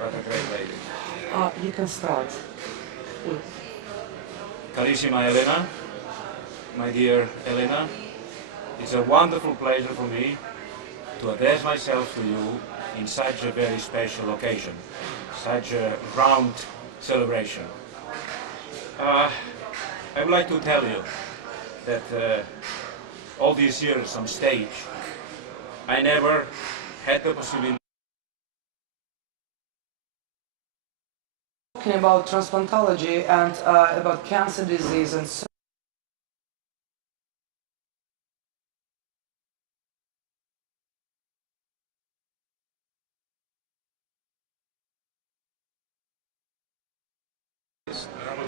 but a great lady. You can start with. Carissima Elena, my dear Elena, it's a wonderful pleasure for me to address myself to you in such a very special occasion, such a round celebration. I would like to tell you that all these years on stage, I never had the possibility Talking about transplantology and about cancer disease and so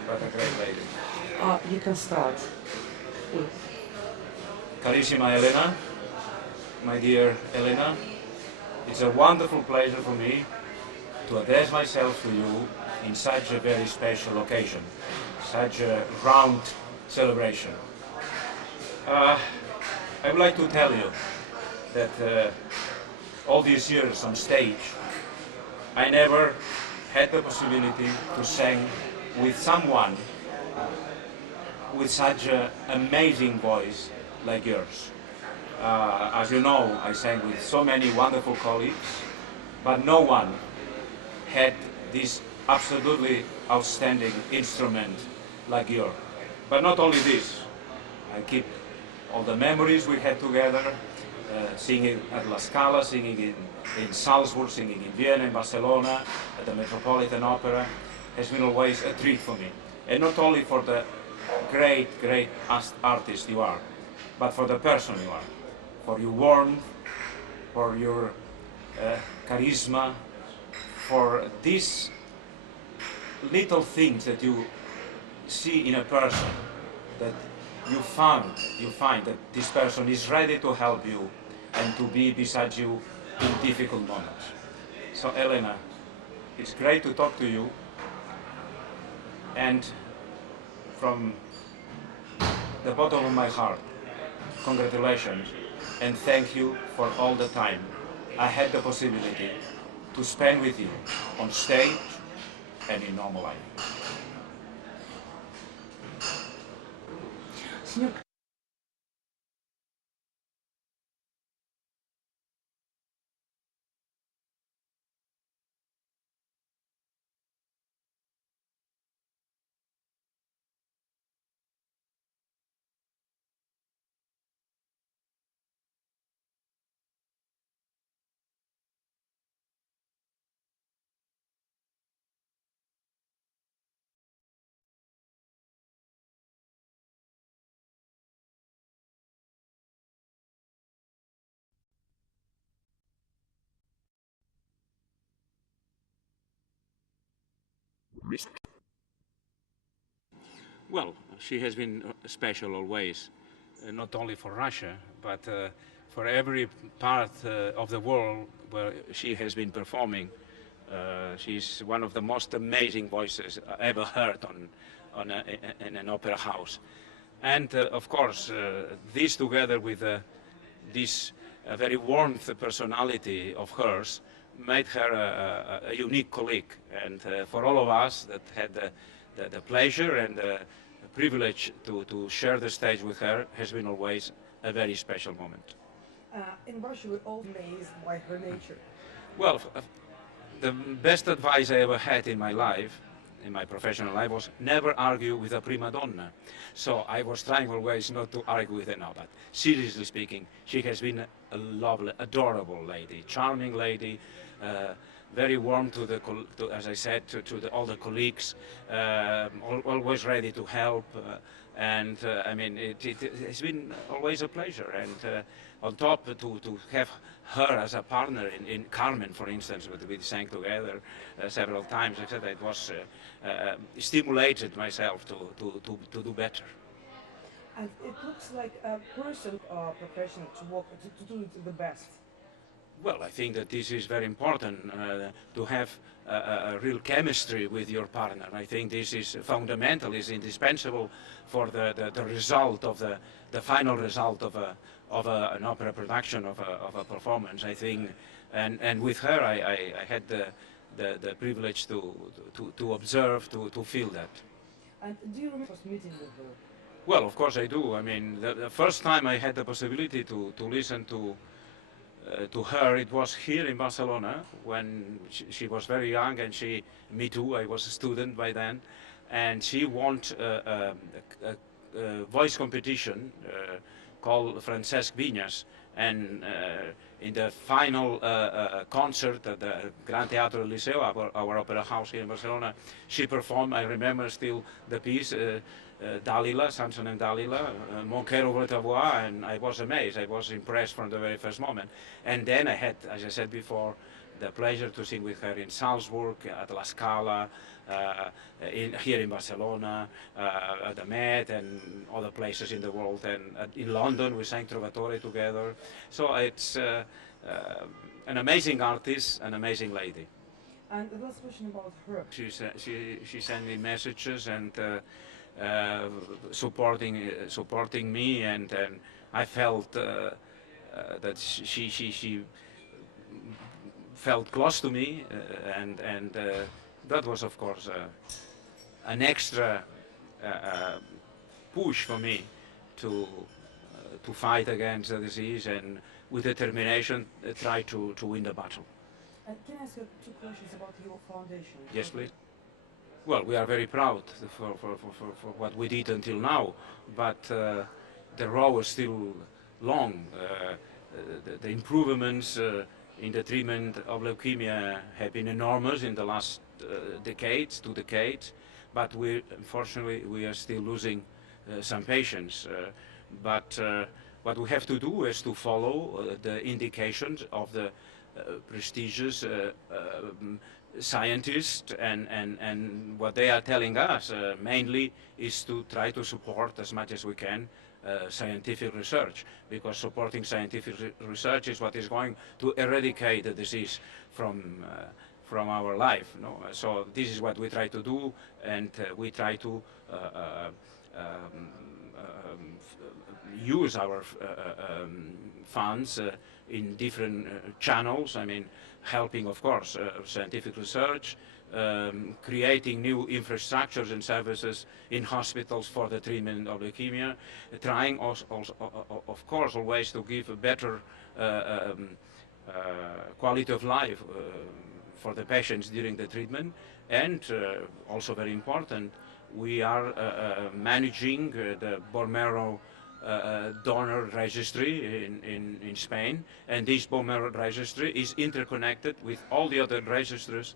but a great lady. you can start with. Carissima Elena, my dear Elena, it's a wonderful pleasure for me to address myself to you in such a very special occasion, such a round celebration. I would like to tell you that all these years on stage, I never had the possibility to sing with someone with such an amazing voice like yours. As you know, I sang with so many wonderful colleagues, but no one had this absolutely outstanding instrument like yours. But not only this, I keep all the memories we had together, singing at La Scala, singing in Salzburg, singing in Vienna, in Barcelona, at the Metropolitan Opera, has been always a treat for me. And not only for the great artist you are, but for the person you are, for your warmth, for your charisma, for these little things that you see in a person, that you find that this person is ready to help you and to be beside you in difficult moments. So Elena, it's great to talk to you, and from the bottom of my heart, congratulations and thank you for all the time I had the possibility to spend with you on stage and in normal life. Well, she has been special always, not only for Russia, but for every part of the world where she has been performing. She's one of the most amazing voices I ever heard in an opera house. And of course, this together with this very warm personality of hers made her a unique colleague. And for all of us that had the pleasure and the privilege to share the stage with her has been always a very special moment. In Russia, we're all amazed by her nature. Well, the best advice I ever had in my life, in my professional life, was never argue with a prima donna. So I was trying always not to argue with her now, but seriously speaking, she has been a lovely, adorable lady, charming lady, very warm as I said, to all the colleagues, always ready to help, and I mean, it's been always a pleasure. And on top, to have her as a partner in Carmen, for instance, what we sang together several times, etc. It was stimulated myself to do better. And it looks like a person, professional, to do it the best. Well, I think that this is very important, to have a real chemistry with your partner. I think this is fundamental, is indispensable for the result of the final result of an opera production, of a performance. I think, and with her I had the privilege to observe, to feel that. And do you remember first meeting with her? Well, of course I do. I mean, the first time I had the possibility to listen to her, it was here in Barcelona when she was very young, and me too, I was a student by then, and she won a voice competition called Francesc Vinyes, and in the final concert at the Gran Teatro del Liceo, our opera house here in Barcelona, she performed, I remember still the piece, Dalila, Samson and Dalila, Mon cœur ouvre ta voix, and I was amazed, I was impressed from the very first moment. And then I had, as I said before, the pleasure to sing with her in Salzburg, at La Scala, here in Barcelona, at the Met, and other places in the world. And in London, we sang Trovatore together. So it's an amazing artist, an amazing lady. And the last question about her. She sent me messages and supporting me, and I felt that she felt close to me, and that was, of course, an extra push for me to fight against the disease, and with determination try to win the battle. Can I ask you 2 questions about your foundation? Yes, please. Well, we are very proud for what we did until now, but the road is still long. The improvements in the treatment of leukemia have been enormous in the last 2 decades, but unfortunately we are still losing some patients. But what we have to do is to follow the indications of the prestigious scientists, and what they are telling us mainly is to try to support as much as we can scientific research, because supporting scientific research is what is going to eradicate the disease from our life. No? So this is what we try to do, and we try to use our funds in different channels. I mean, helping, of course, scientific research, creating new infrastructures and services in hospitals for the treatment of leukemia, trying also, of course, always to give a better quality of life for the patients during the treatment, and also very important, we are managing the bone marrow donor registry in Spain, and this bone marrow registry is interconnected with all the other registries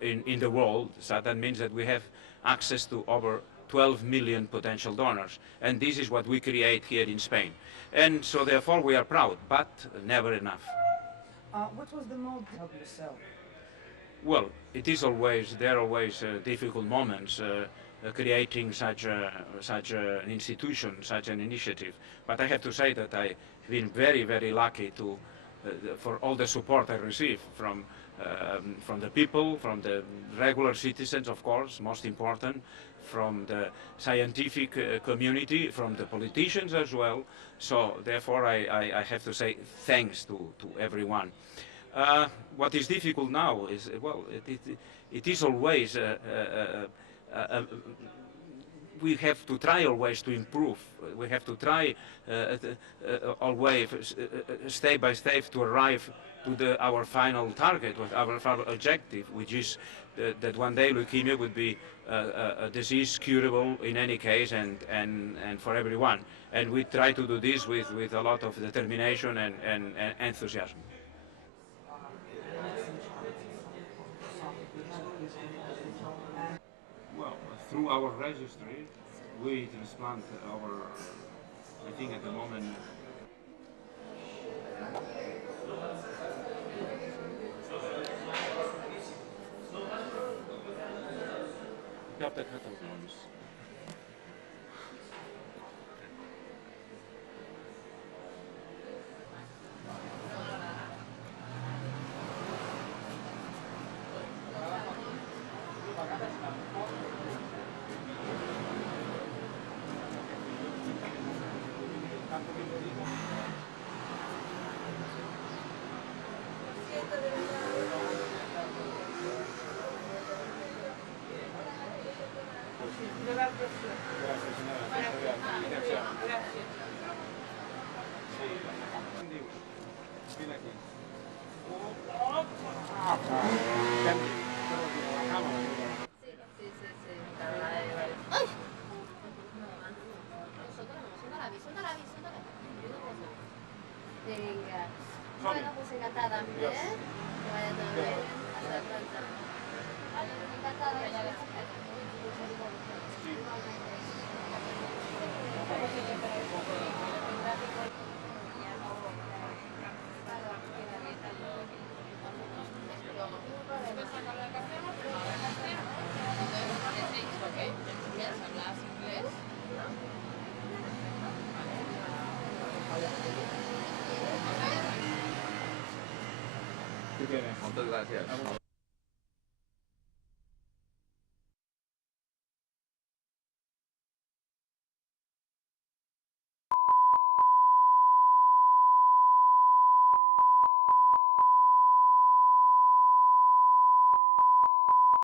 in the world. So that means that we have access to over 12 million potential donors, and this is what we create here in Spain. And so therefore we are proud, but never enough. What was the mode to help yourself? Well, there are always difficult moments creating such an institution, such an initiative. But I have to say that I've been very, very lucky for all the support I receive from the people, from the regular citizens, of course, most important, from the scientific community, from the politicians as well. So therefore I have to say thanks to everyone. What is difficult now is, well, it is always we have to try always to improve. We have to try always, step by step, to arrive to our final target, our final objective, which is that one day leukemia would be a disease curable in any case, and for everyone. And we try to do this with a lot of determination and enthusiasm. Well, through our registry, we transplant I think at the moment, Venga. Bueno, pues encantada. Que vaya todo bien. Hasta pronto. Encantada. Muchas gracias.